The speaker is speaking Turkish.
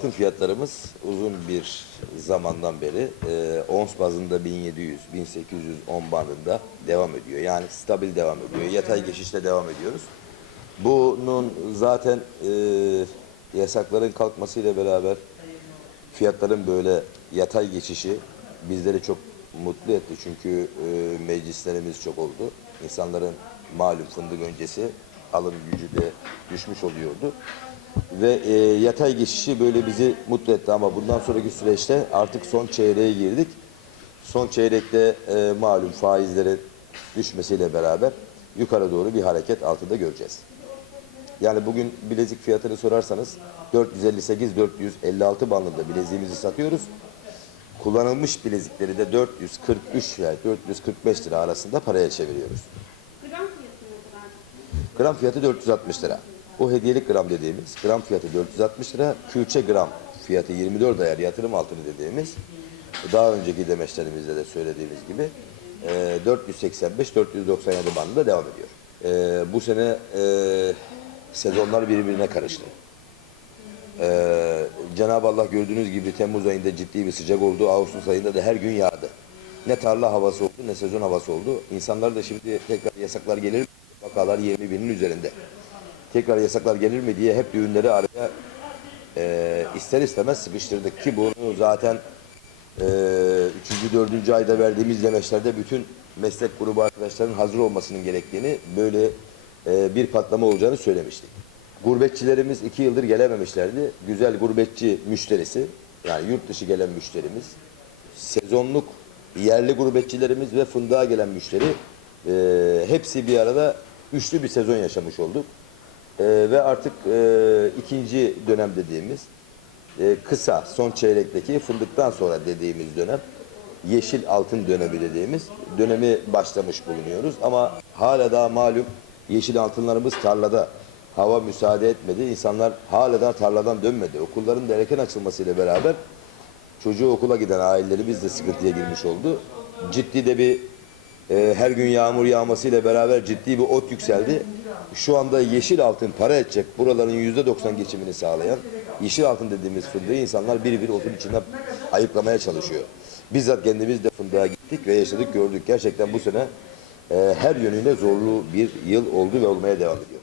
altın fiyatlarımız uzun bir zamandan beri e, ons bazında 1700-1810 bandında devam ediyor. Yani stabil devam ediyor. Yatay geçişle devam ediyoruz. Bunun zaten e, yasakların kalkmasıyla beraber fiyatların böyle yatay geçişi bizleri çok mutlu etti. Çünkü e, meclislerimiz çok oldu. İnsanların malum fındık öncesi alım gücü de düşmüş oluyordu. Ve e, yatay geçişi böyle bizi mutlu etti ama bundan sonraki süreçte artık son çeyreğe girdik. Son çeyrekte e, malum faizlerin düşmesiyle beraber yukarı doğru bir hareket altında göreceğiz. Yani bugün bilezik fiyatını sorarsanız 458-456 bandında bileziğimizi satıyoruz. Kullanılmış bilezikleri de 443 veya 445 lira arasında paraya çeviriyoruz. Gram fiyatı ne kadar? Gram fiyatı 460 lira. O hediyelik gram dediğimiz gram fiyatı 460 lira. Külçe gram fiyatı 24 ayar yatırım altını dediğimiz daha önceki demeçlerimizde de söylediğimiz gibi e, 485-497 bandında devam ediyor. E, bu sene e, sezonlar birbirine karıştı. Cenab-ı Allah gördüğünüz gibi Temmuz ayında ciddi bir sıcak oldu. Ağustos ayında da her gün yağdı. Ne tarla havası oldu ne sezon havası oldu. İnsanlar da şimdi tekrar yasaklar gelir? Vakalar 20 binin üzerinde. Tekrar yasaklar gelir mi diye hep düğünleri araya e, ister istemez sıkıştırdık ki bunu zaten e, 3. 4. ayda verdiğimiz demeçlerde bütün meslek grubu arkadaşların hazır olmasının gerektiğini böyle e, bir patlama olacağını söylemiştik. Gurbetçilerimiz iki yıldır gelememişlerdi. Güzel gurbetçi müşterisi yani yurt dışı gelen müşterimiz sezonluk yerli gurbetçilerimiz ve fındığa gelen müşteri e, hepsi bir arada üçlü bir sezon yaşamış olduk. E, ve artık e, ikinci dönem dediğimiz e, kısa son çeyrekteki fındıktan sonra dediğimiz dönem yeşil altın dönemi dediğimiz dönemi başlamış bulunuyoruz. Ama hala daha malum yeşil altınlarımız tarlada hava müsaade etmedi. İnsanlar hala da tarladan dönmedi. Okulların da erken açılmasıyla beraber çocuğu okula giden ailelerimiz de sıkıntıya girmiş oldu. Ciddi de bir e, her gün yağmur yağmasıyla beraber ciddi bir ot yükseldi. Şu anda yeşil altın para edecek buraların yüzde doksan geçimini sağlayan yeşil altın dediğimiz fındığı insanlar bir bir otun içinden ayıklamaya çalışıyor. Bizzat kendimiz de fındığa gittik ve yaşadık gördük. Gerçekten bu sene e, her yönüyle zorlu bir yıl oldu ve olmaya devam ediyor.